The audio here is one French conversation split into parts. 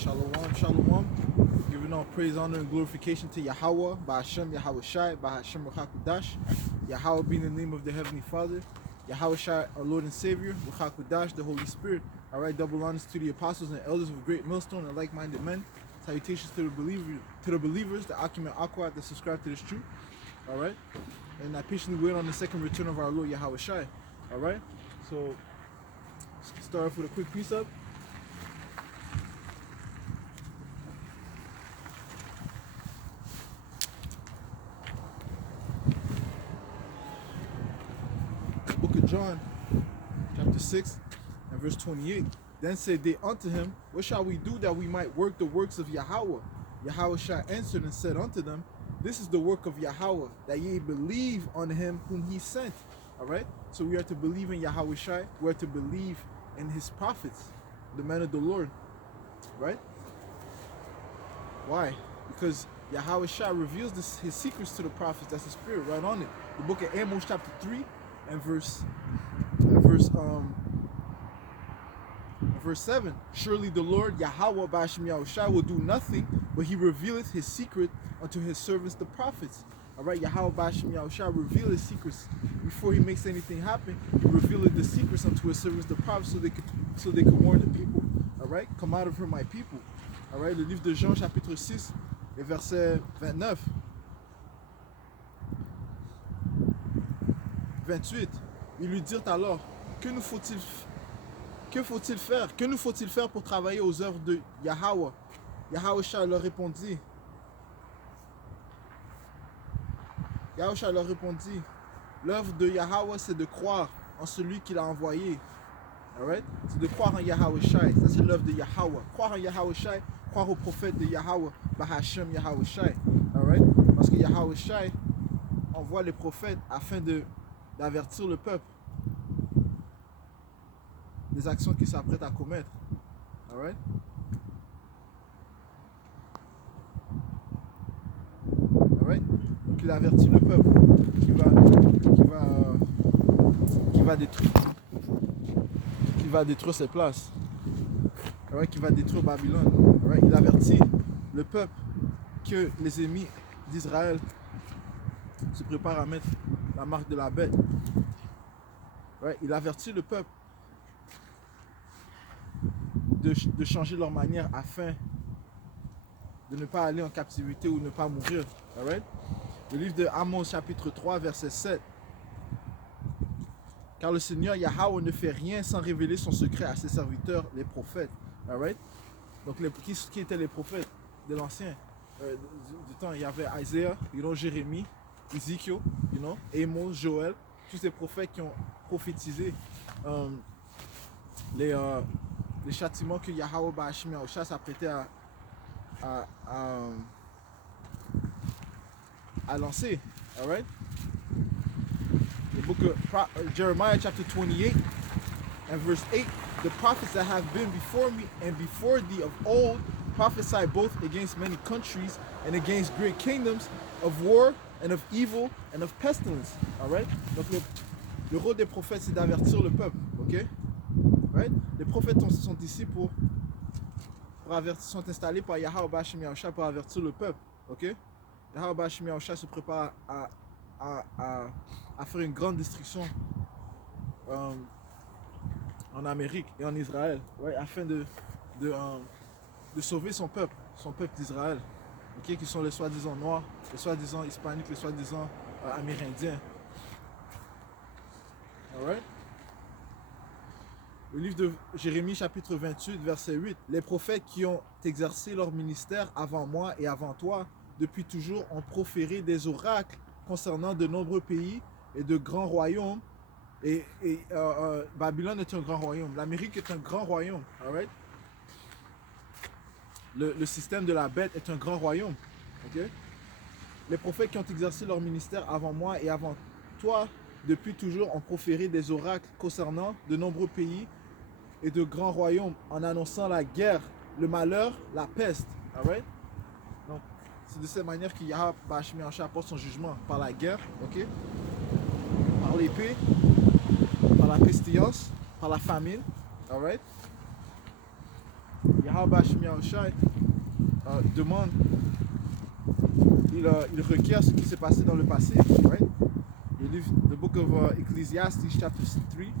Shalom, shalom. Giving all praise, honor, and glorification to Yahweh, by Hashem, Yahweh Shai, by Hashem Ruchakudash. Yahweh being the name of the Heavenly Father. Yahweh Shai, our Lord and Savior. Ruchakudash, the Holy Spirit. All right, double honors to the apostles and elders of Great Millstone and like-minded men. Salutations to the believers, the Akim and Aqua that subscribe to this truth. All right, and I patiently wait on the second return of our Lord Yahweh Shai. All right, so let's start off with a quick precept. Book of John, chapter 6, and verse 28. Then said they unto him, what shall we do that we might work the works of Yahweh? Yahweh Shai answered and said unto them, this is the work of Yahweh, that ye believe on him whom he sent. All right? So we are to believe in Yahweh Shai. We are to believe in his prophets, the men of the Lord. Right? Why? Because Yahweh Shai reveals his secrets to the prophets. That's the spirit right on it. The book of Amos chapter 3 and verse 7. Surely the Lord Yahweh Ba'ashem Yahushai will do nothing, but he revealeth his secret unto his servants the prophets. Alright, Yahweh Ba'ashem Yahushai reveal his secrets before he makes anything happen. He revealeth the secrets unto his servants the prophets so they could warn the people. Alright, come out of her my people. Alright, le livre de Jean chapitre 6 et verset 29. 28. Ils lui dirent alors, que nous faut-il faire? Que nous faut-il faire pour travailler aux œuvres de Yahweh? Yahweh Shai leur répondit. L'œuvre de Yahweh, c'est de croire en celui qui l'a envoyé. Alright? C'est de croire en Yahweh Shai. Ça, c'est l'œuvre de Yahweh. Croire en Yahweh Shai, croire au prophète de Yahweh, Bahashem Yahweh Shai. Alright? Parce que Yahweh Shai envoie les prophètes afin d'avertir le peuple des actions qu'il s'apprête à commettre. Alright? Alright? Donc il avertit le peuple qui va détruire ses places. Alright? Qui va détruire Babylone. Alright? Il avertit le peuple que les ennemis d'Israël se préparent à mettre la marque de la bête. Alright? Il avertit le peuple de changer leur manière afin de ne pas aller en captivité ou ne pas mourir. Alright? Le livre de Amos chapitre 3 verset 7. Car le Seigneur Yahweh ne fait rien sans révéler son secret à ses serviteurs, les prophètes. Alright? Donc qui étaient les prophètes de l'ancien du temps? Il y avait Isaiah, Jérémie, Ézéchiel, Amos, Joël, tous ces prophètes qui ont prophétisé les châtiments que Yahweh Ba'ashem Yahushai s'apprêtait à lancer. Alright? The book of Jeremiah chapter 28 and verse 8. The prophets that have been before me and before thee of old prophesy both against many countries and against great kingdoms, of war and of evil and of pestilence. Alright? Donc le rôle des prophètes, c'est d'avertir le peuple. Ok? Right? Les prophètes sont ici pour avertir, sont installés par Yahweh Ba'ashem Yahushai pour avertir le peuple. Ok? Yahweh Ba'ashem Yahushai se prépare à faire une grande destruction en Amérique et en Israël, right? Afin de sauver son peuple d'Israël, okay? Qui sont les soi-disant noirs, les soi-disant hispaniques, les soi-disant amérindiens. Alright? Le livre de Jérémie chapitre 28 verset 8. Les prophètes qui ont exercé leur ministère avant moi et avant toi, depuis toujours, ont proféré des oracles concernant de nombreux pays et de grands royaumes. Et Babylone est un grand royaume. L'Amérique est un grand royaume. Alright? Le système de la bête est un grand royaume. Okay? Les prophètes qui ont exercé leur ministère avant moi et avant toi, depuis toujours, ont proféré des oracles concernant de nombreux pays et de grands royaumes, en annonçant la guerre, le malheur, la peste. Alright? Donc, c'est de cette manière que Yahweh Ba'ashem Yahushai apporte son jugement, par la guerre, ok? Par l'épée, par la pestilence, par la famine. Alright? Yahweh Hashem Yahushai demande, il requiert ce qui s'est passé dans le passé, right? The book of Ecclesiastes chapter 3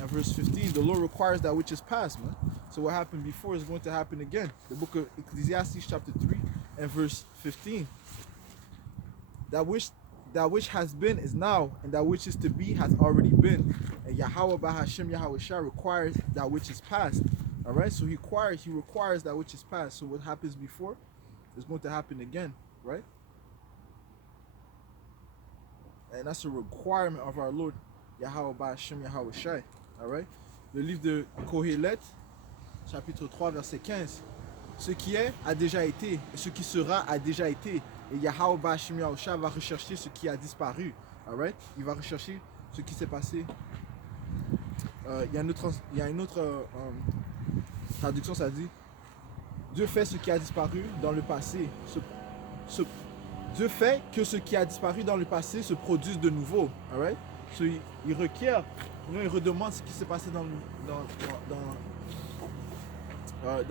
and verse 15, the Lord requires that which is past, man. So what happened before is going to happen again. The book of Ecclesiastes chapter 3 and verse 15. That which has been is now, and that which is to be has already been. And Yahweh Bahashem Yahushua requires that which is past. Alright, so he requires that which is past. So what happens before is going to happen again, right? And that's a requirement of our Lord Yahweh Bahashem Yahushua. Alright? Le livre de Kohelet, chapitre 3, verset 15. Ce qui est a déjà été, et ce qui sera a déjà été. Et Yahweh Bahashem Yahushua va rechercher ce qui a disparu. Alright? Il va rechercher ce qui s'est passé. Il y a une autre traduction, ça dit Dieu fait ce qui a disparu dans le passé. Dieu fait que ce qui a disparu dans le passé se produise de nouveau. Alright? So, il requiert, il redemande ce qui s'est passé dans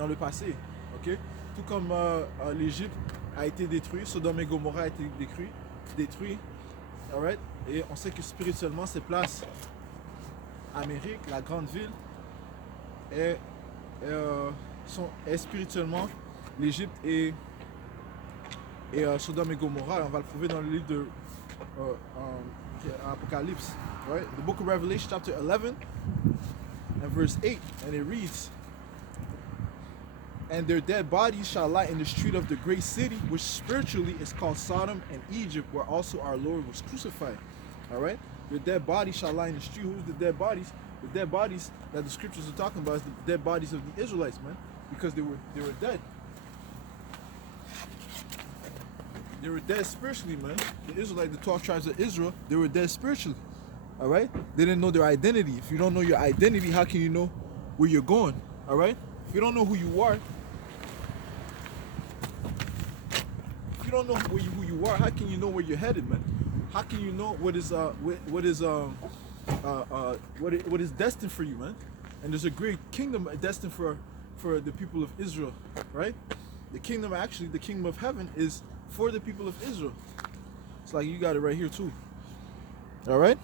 le passé. Okay? Tout comme l'Égypte a été détruite, Sodome et Gomorrah a été détruit. Alright? Et on sait que spirituellement, ces places, Amérique, la grande ville, est spirituellement l'Égypte et Sodome et Gomorrah. On va le prouver dans le livre de Apocalypse. Right? The book of Revelation chapter 11 and verse 8, and it reads, and their dead bodies shall lie in the street of the great city, which spiritually is called Sodom and Egypt, where also our Lord was crucified. All right? Your dead bodies shall lie in the street. Who's the dead bodies? The dead bodies that the scriptures are talking about is the dead bodies of the Israelites, man, because they were dead. They were dead spiritually, man. The Israelites, the 12 tribes of Israel, they were dead spiritually. All right? They didn't know their identity. If you don't know your identity, how can you know where you're going? All right? If you don't know who you are, who you are, how can you know where you're headed, man? How can you know what is destined for you, man? And there's a great kingdom destined for the people of Israel, right? The kingdom of heaven is for the people of Israel. It's like you got it right here too. All right?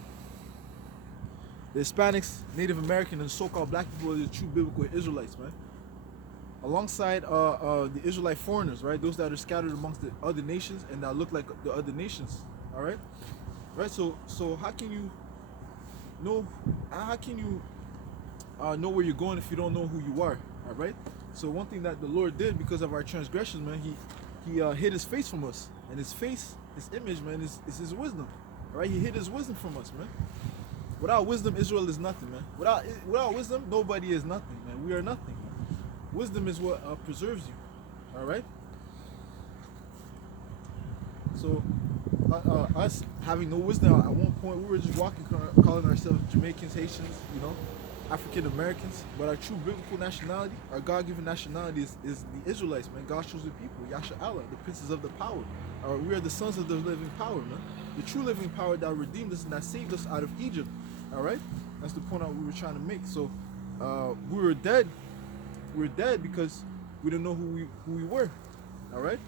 The Hispanics, Native American, and so-called black people are the true biblical Israelites, man. Alongside the Israelite foreigners, right? Those that are scattered amongst the other nations and that look like the other nations. All right? Right? So how can you know where you're going if you don't know who you are? All right? So one thing that the Lord did because of our transgressions, man, he hid his face from us. And his face, his image, man, is his wisdom. All right? He hid his wisdom from us, man. Without wisdom, Israel is nothing, man. Without wisdom, nobody is nothing, man. We are nothing. Wisdom is what preserves you. All right? So, us having no wisdom, at one point we were just walking, calling ourselves Jamaicans, Haitians, you know, African Americans. But our true biblical nationality, our God-given nationality is the Israelites, man. God's chosen people, Yasha Allah, the princes of the power. We are the sons of the living power, man. The true living power that redeemed us and that saved us out of Egypt. All right? That's the point that we were trying to make. So, we were dead. We were dead because we didn't know who we were. All right?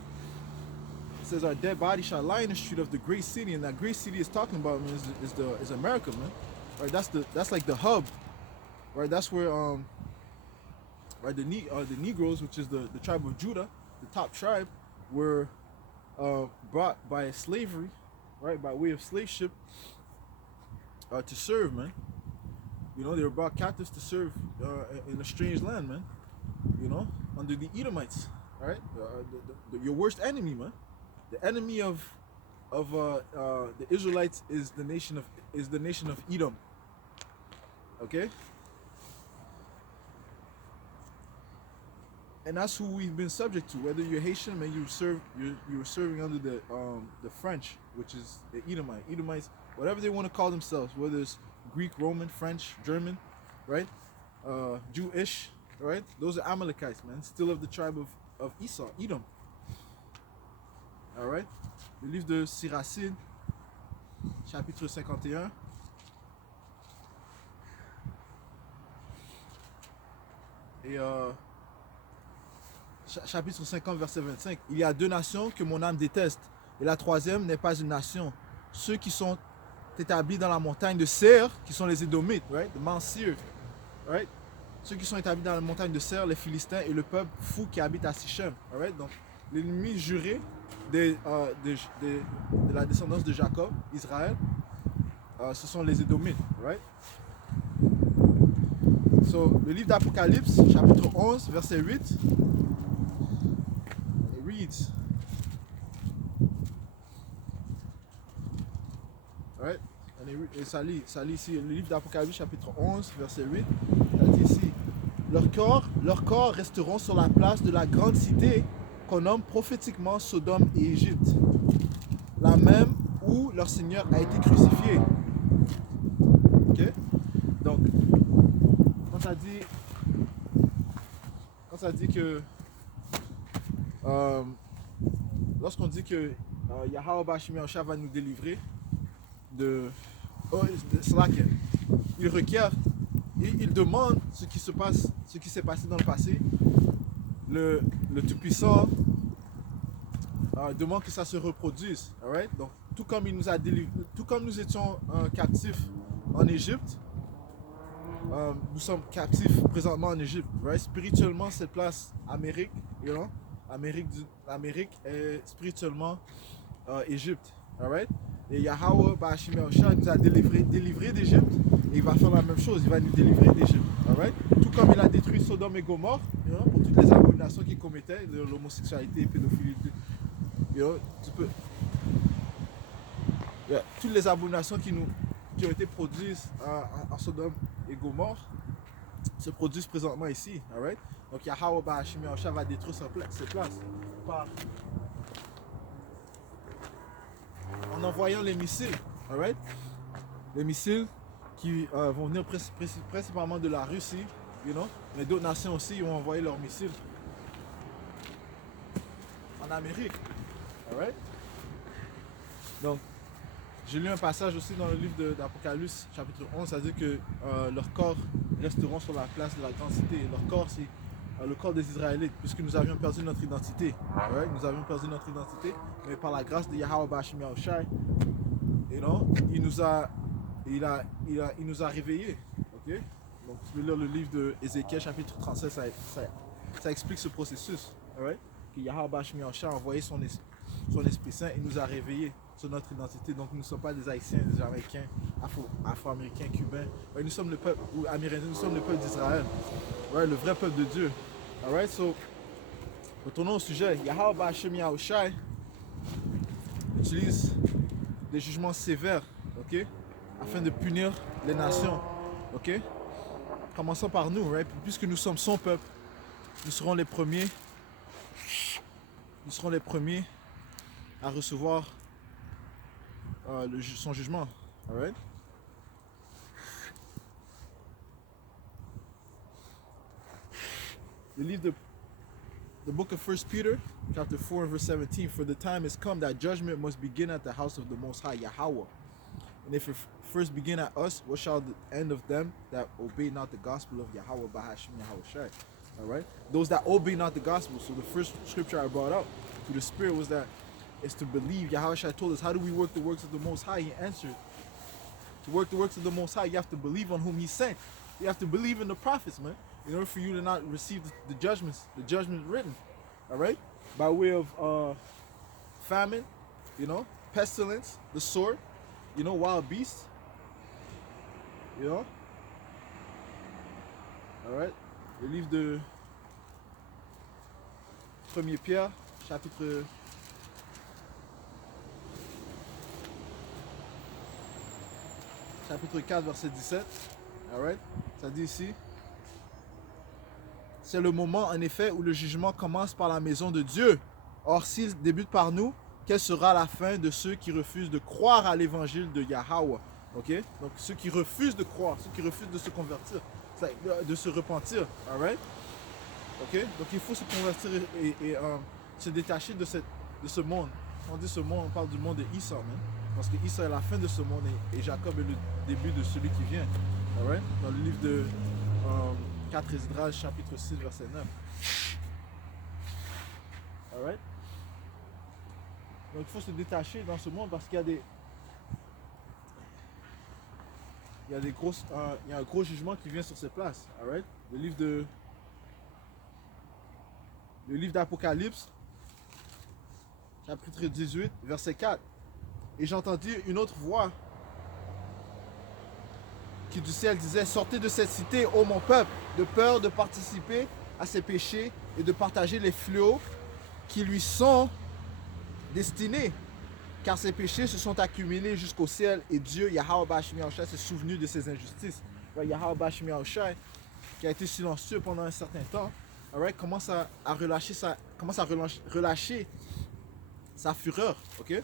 It says our dead body shall lie in the street of the great city, and that great city is talking about, man, is America, man. Right? That's like the hub. Right? That's where right, the Negroes, which is the tribe of Judah, the top tribe, were brought by slavery, right, by way of slave ship, to serve, man. You know, they were brought captives to serve in a strange land, man. You know, under the Edomites, right? Your worst enemy, man. The enemy of the Israelites is the nation of Edom. Okay. And that's who we've been subject to. Whether you're Haitian, man, you were serving under the French, which is the Edomites, whatever they want to call themselves, whether it's Greek, Roman, French, German, right? Jewish, right? Those are Amalekites, man, still of the tribe of Esau, Edom. All right? Le livre de Siracide, chapitre 51. Et chapitre 50, verset 25. Il y a 2 nations que mon âme déteste, et la troisième n'est pas une nation. Ceux qui sont établis dans la montagne de Seir, qui sont les Édomites, right? The Mount Seir, right? Ceux qui sont établis dans la montagne de Seir, les Philistins et le peuple fou qui habite à Sichem, right? Donc, l'ennemi juré de la descendance de Jacob, Israël, ce sont les Édomites, right? So, le livre d'Apocalypse, chapitre 11, verset 8, it reads, right? Et ça lit ici, le livre d'Apocalypse, chapitre 11, verset 8, ça dit ici, leurs corps resteront sur la place de la grande cité qu'on nomme prophétiquement Sodome et Égypte, la même où leur Seigneur a été crucifié. Ok? Donc, quand ça dit que lorsqu'on dit que Yahweh Bashim Yahushua va nous délivrer de cela qu'il requiert, il demande ce qui s'est passé dans le passé. Le Tout-Puissant demande que ça se reproduise. Right? Donc, tout comme il nous a délivré, tout comme nous étions captifs en Égypte, nous sommes captifs présentement en Égypte. Right? Spirituellement, cette place, Amérique, you know? Amérique est spirituellement Égypte. Right? Et Yahweh Bashim Yahushua nous a délivré d'Égypte, et il va faire la même chose, il va nous délivrer d'Égypte. Right? Tout comme il a détruit Sodome et Gomorrhe, you know, pour toutes les abominations qu'ils commettaient, de l'homosexualité, pédophilie, you know, toutes les abominations qui ont été produites en Sodome et Gomorre se produisent présentement ici. Right? Donc Yahweh Bashim Yahushua va détruire cette place en envoyant les missiles. Right? Les missiles qui vont venir principalement de la Russie, you know? Mais d'autres nations aussi ont envoyé leurs missiles en Amérique. Alright? Donc, j'ai lu un passage aussi dans le livre d'Apocalypse, chapitre 11, ça dit que leurs corps resteront sur la place de la grande cité. Leur corps, c'est le corps des Israélites, puisque nous avions perdu notre identité. Alright? Nous avions perdu notre identité, mais par la grâce de Yahweh Bashim Yahushua, you know, il nous a réveillés. Okay? Donc, tu peux lire le livre de Ézéchiel, chapitre 37, ça explique ce processus. Right? Que Yahweh Bashim Yahushua a envoyé son Esprit Saint et nous a réveillés sur notre identité. Donc, nous ne sommes pas des Haïtiens, des Jamaïcains, Afro-Américains, Cubains. Right? Nous sommes le peuple, ou Amérindiens, nous sommes le peuple d'Israël. Right? Le vrai peuple de Dieu. Alright? So, retournons au sujet. Yahweh Bashim Yahushua utilise des jugements sévères, ok, afin de punir les nations, ok. Commençons par nous, right? Puisque nous sommes son peuple, nous serons les premiers à recevoir son jugement, alright? Le livre de The book of 1 Peter, chapter 4 and verse 17, for the time has come that judgment must begin at the house of the Most High, Yahweh. And if it first begin at us, what shall the end of them that obey not the gospel of Yahweh Bahashim Yahushua? All right? Those that obey not the gospel. So the first scripture I brought up through the Spirit was that it's to believe. Yahushua told us, how do we work the works of the Most High? He answered, to work the works of the Most High, you have to believe on whom He sent. You have to believe in the prophets, man. In order for you to not receive the judgment written, all right? By way of famine, you know, pestilence, the sword, you know, wild beasts, you know, all right? Le livre de 1er Pierre, chapitre 4, verset 17, all right? Ça dit ici, c'est le moment, en effet, où le jugement commence par la maison de Dieu. Or, s'il débute par nous, quelle sera la fin de ceux qui refusent de croire à l'évangile de Yahweh? Okay? Donc, ceux qui refusent de croire, ceux qui refusent de se convertir, de se repentir. All right? Okay? Donc, il faut se convertir et se détacher de ce monde. Quand on dit ce monde, on parle du monde de Isa, hein? Parce que Isa est la fin de ce monde et Jacob est le début de celui qui vient. All right? Dans le livre de 4 Esdras, chapitre 6, verset 9. Alright? Donc il faut se détacher dans ce monde parce qu'il y a des. Il y a un gros jugement qui vient sur ces places. Alright? Le livre d'Apocalypse, chapitre 18, verset 4. Et j'entendis une autre voix qui du ciel disait: sortez de cette cité, ô mon peuple, de peur de participer à ses péchés et de partager les fléaux qui lui sont destinés. Car ses péchés se sont accumulés jusqu'au ciel et Dieu, Yahweh Bashmi Yahushua, s'est souvenu de ses injustices. Right? Yahweh Bashmi Yahushua, qui a été silencieux pendant un certain temps, right, commence à relâcher sa fureur. Ok?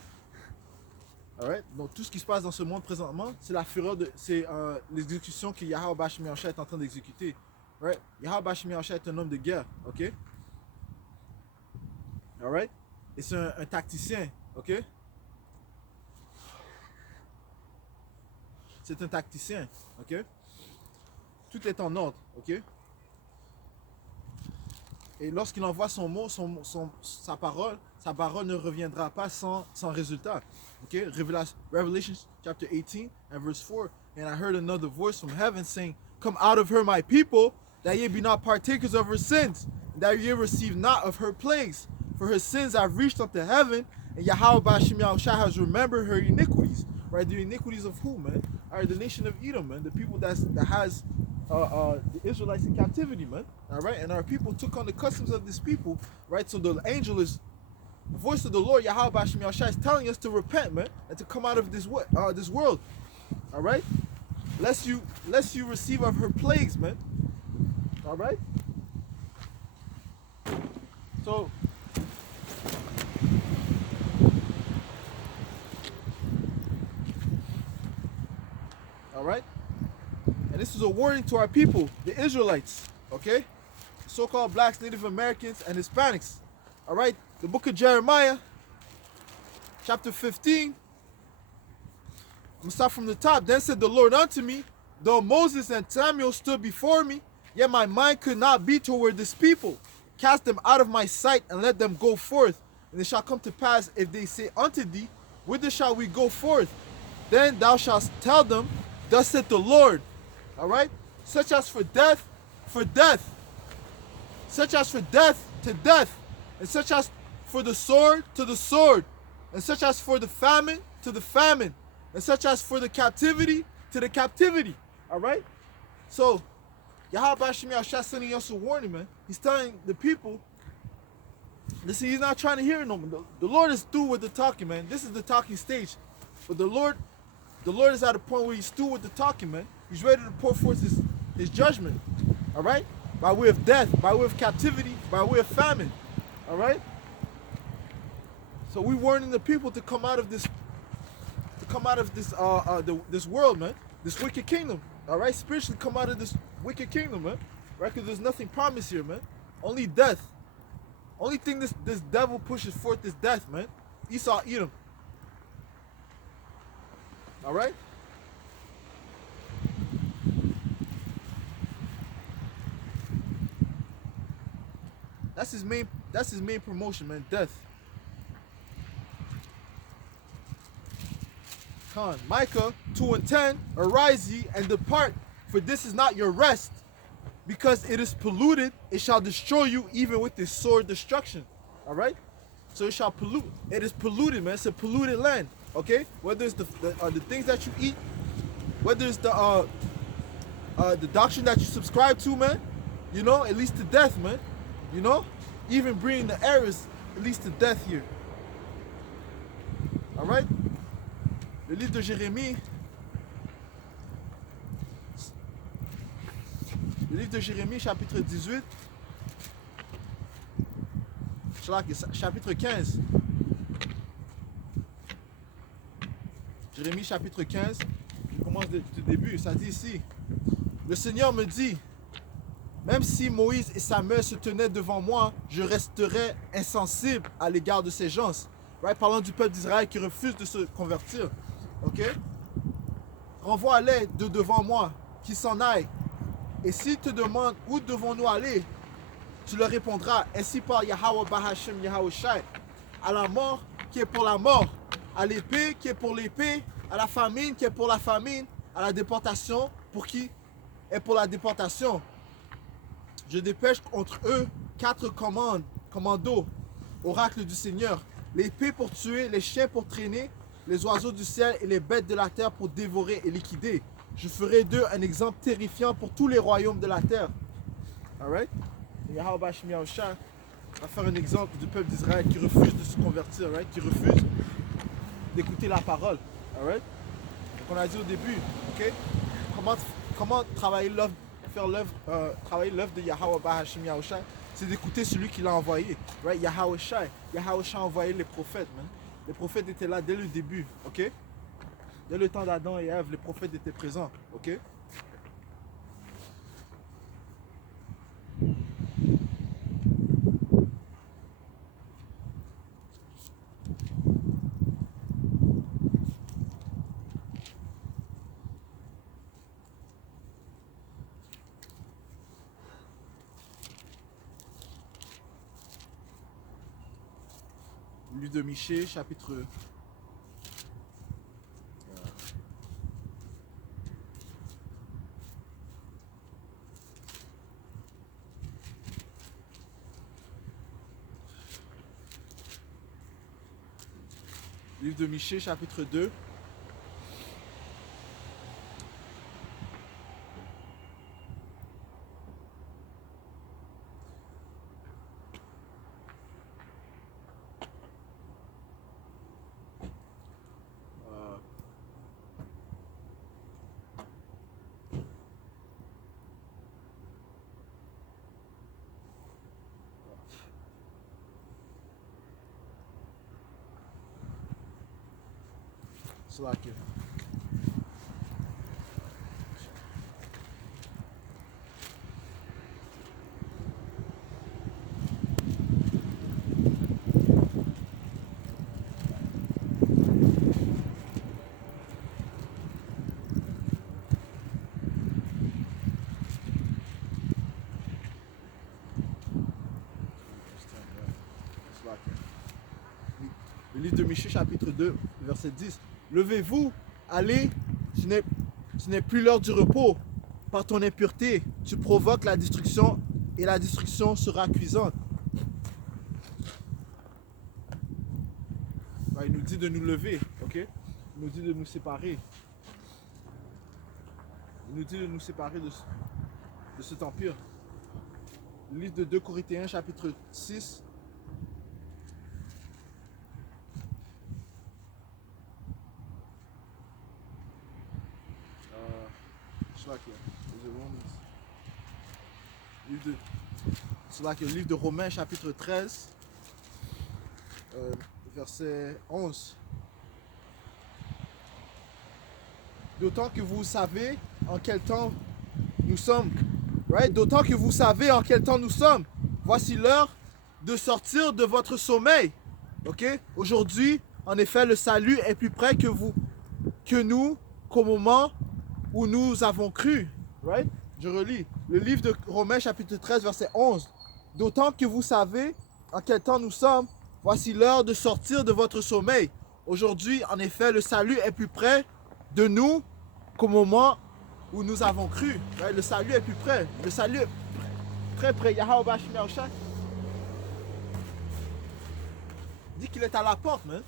Alright? Donc tout ce qui se passe dans ce monde présentement, c'est la fureur, c'est l'exécution que Yahweh Bashmi Yahushua est en train d'exécuter. Right? Yahweh Bashmi Yahushua est un homme de guerre. Ok? Alright? Et c'est un tacticien. Ok? C'est un tacticien, ok? Tout est en ordre, ok? Et lorsqu'il envoie son mot, sa parole ne reviendra pas sans résultat. Ok? Revelation chapter 18 and verse 4. And I heard another voice from heaven saying, come out of her, my people, that ye be not partakers of her sins, and that ye receive not of her plagues. For her sins have reached up to heaven, and Yahweh Bashim Yahushua has remembered her iniquities. Right? The iniquities of who, man? Are the nation of Edom, man. The people that has the Israelites in captivity, man. All right? And our people took on the customs of this people, right? So the angel is, the voice of the Lord, Yahweh Bashim Yahushua, is telling us to repent, man, and to come out of this world. All right? Lest you receive of her plagues, man. All right? So, all right? And this is a warning to our people, the Israelites, okay? So-called blacks, Native Americans, and Hispanics. All right? The book of Jeremiah, chapter 15. I'm going to start from the top. Then said the Lord unto me, though Moses and Samuel stood before me, yet my mind could not be toward this people. Cast them out of my sight and let them go forth. And it shall come to pass, if they say unto thee, whither shall we go forth? Then thou shalt tell them, thus saith the Lord. All right? Such as for death, such as for death, to death, and such as for the sword, to the sword, and such as for the famine, to the famine, and such as for the captivity, to the captivity. All right? So, Yahweh Bashim Yahushua sending us a warning, man. He's telling the people, listen, he's not trying to hear it no more. The Lord is through with the talking, man. This is the talking stage. But the Lord is at a point where he's through with the talking, man. He's ready to pour forth his judgment. All right? By way of death, by way of captivity, by way of famine. All right? So we're warning the people to come out of this this world, man. This wicked kingdom. All right? Spiritually come out of this wicked kingdom, man. Right? Because there's nothing promised here, man. Only death. Only thing this devil pushes forth is death, man. Esau, Edom. All right? That's his main promotion, man. Death. Khan. Micah 2:10. Arise ye and depart, for this is not your rest. Because it is polluted, it shall destroy you even with this sword destruction. All right? So it shall pollute. It is polluted, man. It's a polluted land. Okay? Whether it's the things that you eat, whether it's the doctrine that you subscribe to, man, you know, it leads to death, man. You know? Even bringing the errors, it leads to death here. All right? Le livre de Jérémie. Le livre de Jérémie, chapitre 18. Chapitre 15. Jérémie, chapitre 15. Je commence du début. Ça dit ici. Le Seigneur me dit, même si Moïse et Samuel se tenaient devant moi, je resterai insensible à l'égard de ces gens. Right? Parlant du peuple d'Israël qui refuse de se convertir. Ok? Renvoie-les de devant moi, qui s'en aillent. Et s'ils te demandent où devons-nous aller, Tu leur répondras, ainsi par Yahweh Bahashem Yahweh Shai, à la mort qui est pour la mort, à l'épée qui est pour l'épée, à la famine qui est pour la famine, à la déportation pour qui est pour la déportation. Je dépêche contre eux 4 commandos, oracle du Seigneur, l'épée pour tuer, les chiens pour traîner, les oiseaux du ciel et les bêtes de la terre pour dévorer et liquider. Je ferai d'eux un exemple terrifiant pour tous les royaumes de la terre. Alright? Yahweh Bashim Yahushua va faire un exemple du peuple d'Israël qui refuse de se convertir, right? Qui refuse d'écouter la parole. Alright? Donc on a dit au début, ok? Comment travailler l'œuvre, travailler l'œuvre de Yahweh Bahashim Yahushua, c'est d'écouter celui qui l'a envoyé. Right? Yahweh Shai. Yahweh Shai a envoyé les prophètes, man. Les prophètes étaient là dès le début, ok? Dès le temps d'Adam et Ève, les prophètes étaient présents, ok? Livre de Michée, chapitre Livre de Michée, chapitre 2. Slack. Le livre de Michée, chapitre 2, verset 10. Levez-vous, allez, ce n'est plus l'heure du repos. Par ton impureté, tu provoques la destruction et la destruction sera cuisante. Ouais, il nous dit de nous lever, ok? Il nous dit de nous séparer. Il nous dit de nous séparer de cet empire. Le livre de 2 Corinthiens, chapitre 6. Le livre de Romains, chapitre 13, verset 11. D'autant que vous savez en quel temps nous sommes. Right? D'autant que vous savez en quel temps nous sommes. Voici l'heure de sortir de votre sommeil. Ok? Aujourd'hui, en effet, le salut est plus près que nous, qu'au moment où nous avons cru. Right? Je relis. Le livre de Romains, chapitre 13, verset 11. D'autant que vous savez en quel temps nous sommes, voici l'heure de sortir de votre sommeil. Aujourd'hui, en effet, le salut est plus près de nous qu'au moment où nous avons cru. Right? Le salut est plus près. Le salut est très près. Yahweh Bashim Yahushua dit qu'il est à la porte, man.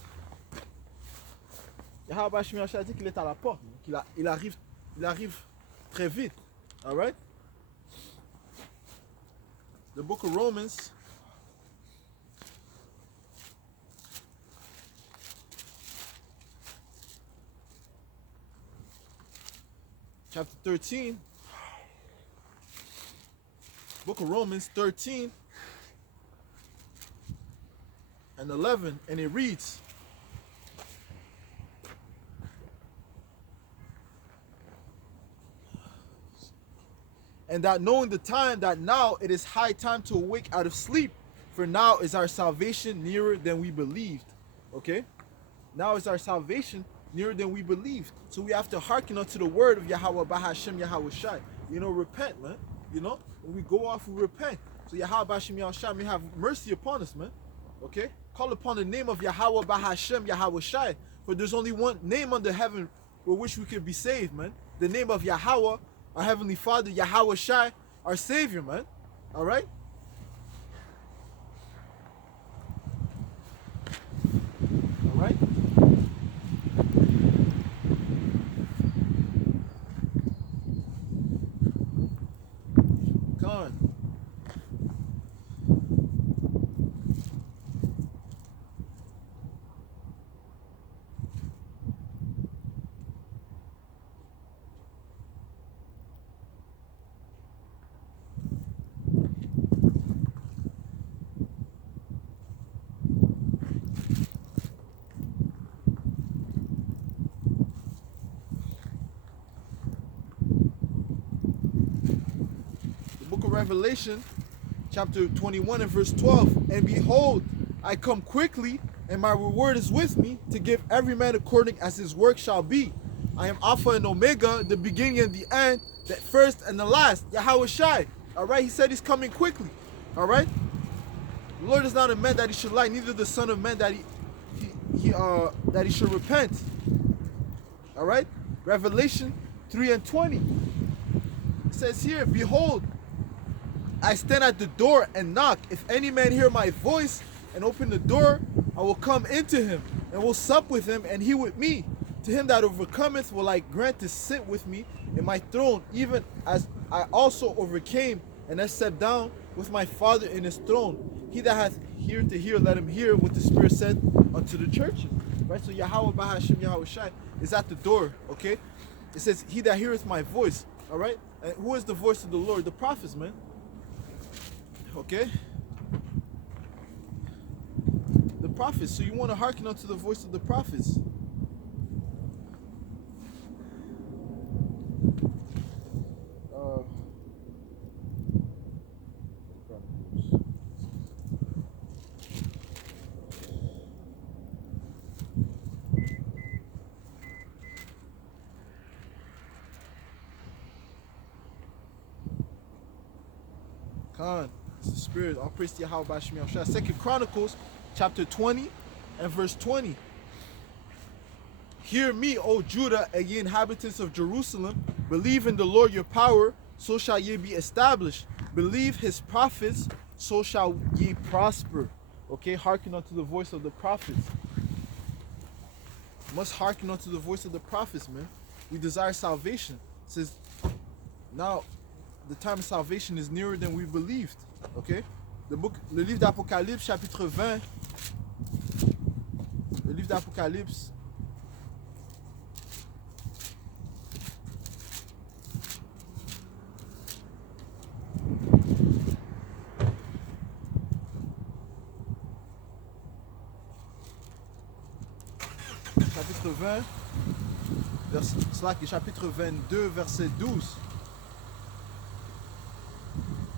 Yahweh Bashim Yahushua dit qu'il est à la porte. Il arrive très vite. Alright? The book of Romans, chapter 13, book of Romans 13 and 11, and it reads, and that knowing the time, that now it is high time to awake out of sleep, for now is our salvation nearer than we believed. Okay? Now is our salvation nearer than we believed. So we have to hearken unto the word of Yahweh Bahashem Yahweh Shai. You know, repent, man. You know, when we go off, we repent. So Yahweh Bashim Yahushai may have mercy upon us, man. Okay? Call upon the name of Yahweh Bahashem Yahweh Shai. For there's only one name under heaven with which we could be saved, man. The name of Yahweh, our Heavenly Father, Yahweh Shai, our Savior, man. Alright? Alright? Gone. Revelation chapter 21 and verse 12, and behold, I come quickly, and my reward is with me, to give every man according as his work shall be. I am Alpha and Omega, the beginning and the end, the first and the last, Yahweh Shai. Alright, he said he's coming quickly. Alright? The Lord is not a man that he should lie, neither the Son of Man that he should repent. Alright? Revelation 3 and 20. It says here, behold, I stand at the door and knock. If any man hear my voice and open the door, I will come into him and will sup with him and he with me. To him that overcometh will I grant to sit with me in my throne, even as I also overcame and I sat down with my Father in his throne. He that hath ear to hear, let him hear what the Spirit said unto the churches. Right? So Yahweh Bahashem Yahweh Shai is at the door. Okay? It says, he that heareth my voice. Alright? And who is the voice of the Lord? The prophets, man. Okay? The prophets. So you want to hearken unto the voice of the prophets. Khan. The Spirit, all praise to Yahweh Bashmi Yahushua. 2 Chronicles chapter 20 and verse 20. Hear me, O Judah, and ye inhabitants of Jerusalem. Believe in the Lord your power, so shall ye be established. Believe his prophets, so shall ye prosper. Okay, hearken unto the voice of the prophets. Must hearken unto the voice of the prophets, man. We desire salvation. It says, now the time of salvation is nearer than we believed. Ok? Le livre d'Apocalypse, chapitre 20. Le livre d'Apocalypse. Chapitre 20. Chapitre 22, verset 12.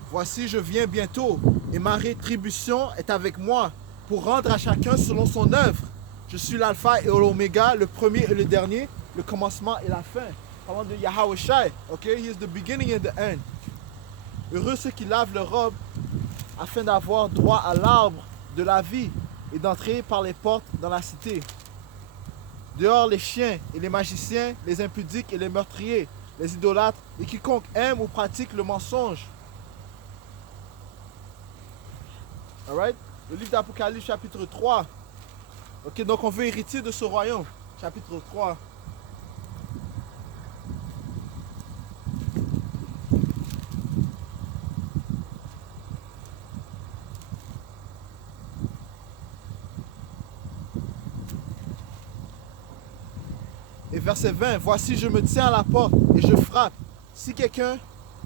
Voici, je viens bientôt, et ma rétribution est avec moi, pour rendre à chacun selon son œuvre. Je suis l'alpha et l'oméga, le premier et le dernier, le commencement et la fin. Parlant de Yahweh Shai, okay? He is the beginning and the end. Heureux ceux qui lavent leur robe, afin d'avoir droit à l'arbre de la vie, et d'entrer par les portes dans la cité. Dehors les chiens et les magiciens, les impudiques et les meurtriers, les idolâtres, et quiconque aime ou pratique le mensonge. Alright? Le livre d'Apocalypse, chapitre 3. Ok, donc on veut hériter de ce royaume. Chapitre 3. Et verset 20. Voici, je me tiens à la porte et je frappe. Si quelqu'un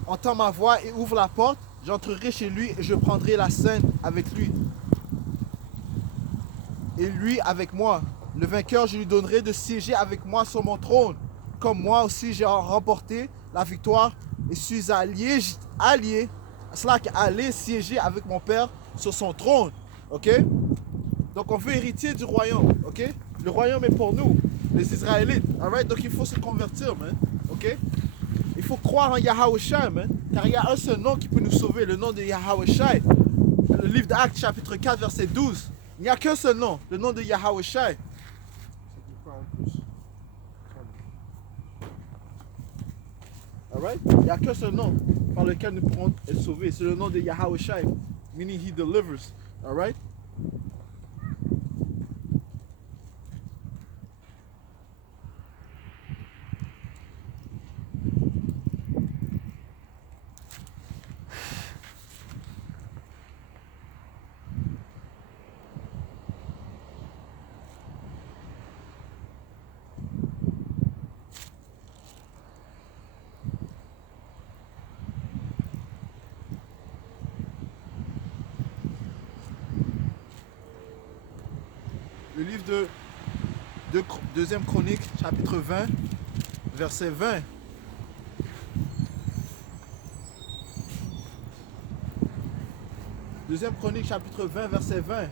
entend ma voix et ouvre la porte, j'entrerai chez lui et je prendrai la scène avec lui. Et lui avec moi. Le vainqueur, je lui donnerai de siéger avec moi sur mon trône. Comme moi aussi, j'ai remporté la victoire et suis allé siéger avec mon Père sur son trône. Ok? Donc on veut hériter du royaume. Ok? Le royaume est pour nous, les Israélites. Alright? Donc il faut se convertir, man. Ok? Il faut croire en Yahweh Shai, man. Car il y a un seul nom qui peut nous sauver, le nom de Yahweh Shai. Le livre d'Actes, chapitre 4, verset 12. Il n'y a qu'un seul nom, le nom de Yahweh Shai. Alright? Il n'y a qu'un seul nom par lequel nous pourrons être sauvés. C'est le nom de Yahweh Shai, meaning he delivers. Alright? Le livre de Deuxième Chronique, chapitre 20, verset 20. Deuxième Chronique, chapitre 20, verset 20.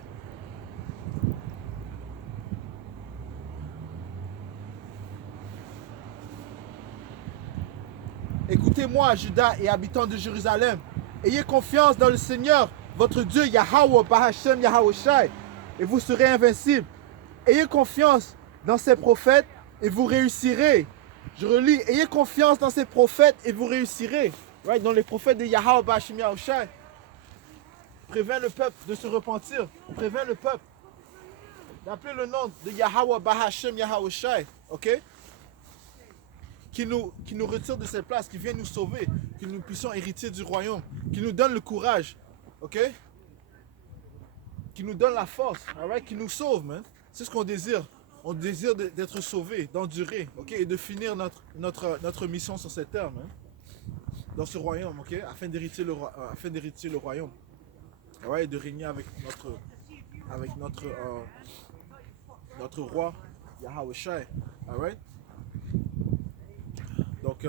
Écoutez-moi, Judas et habitants de Jérusalem. Ayez confiance dans le Seigneur, votre Dieu, Yahweh, Bahashem, Yahweh Shai, et vous serez invincibles. Ayez confiance dans ses prophètes et vous réussirez. Je relis, ayez confiance dans ses prophètes et vous réussirez. Right? Dans les prophètes de Yahweh, Bahashem, Yahweh Shai. Prévient le peuple de se repentir. Prévient le peuple d'appeler le nom de Yahweh, Bahashem, Yahweh Shai. Ok? Qui nous retire de cette place, qui vient nous sauver, que nous puissions hériter du royaume, qui nous donne le courage, ok? Qui nous donne la force, alright? Qui nous sauve, man. C'est ce qu'on désire. On désire d'être sauvé, d'endurer, ok? Et de finir notre mission sur cette terre, man. Dans ce royaume, ok? Afin d'hériter le royaume. Alright? Et de régner avec notre roi, Yahweh Shai, alright? Donc,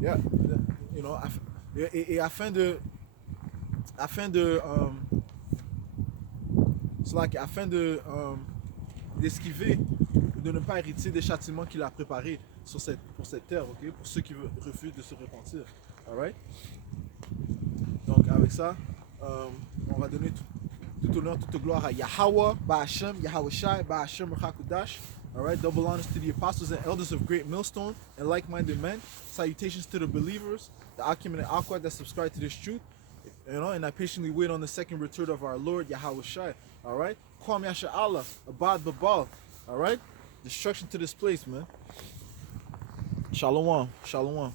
yeah, you know, et afin d'esquiver, de ne pas hériter des châtiments qu'il a préparés pour cette terre, ok, pour ceux qui refusent de se repentir, alright. Donc avec ça, on va donner tout honneur, toute gloire à Yahweh, Bahashem, Yahweh Shai, Bahashem Ruchakudash. Alright, double honors to the apostles and elders of Great Millstone and like-minded men. Salutations to the believers, the Akim and the Aqua that subscribe to this truth. You know, and I patiently wait on the second return of our Lord Yahweh Shai. Alright? Kwam Yasha Allah, Abad Babal. Alright? Destruction to this place, man. Shalom. Shalom.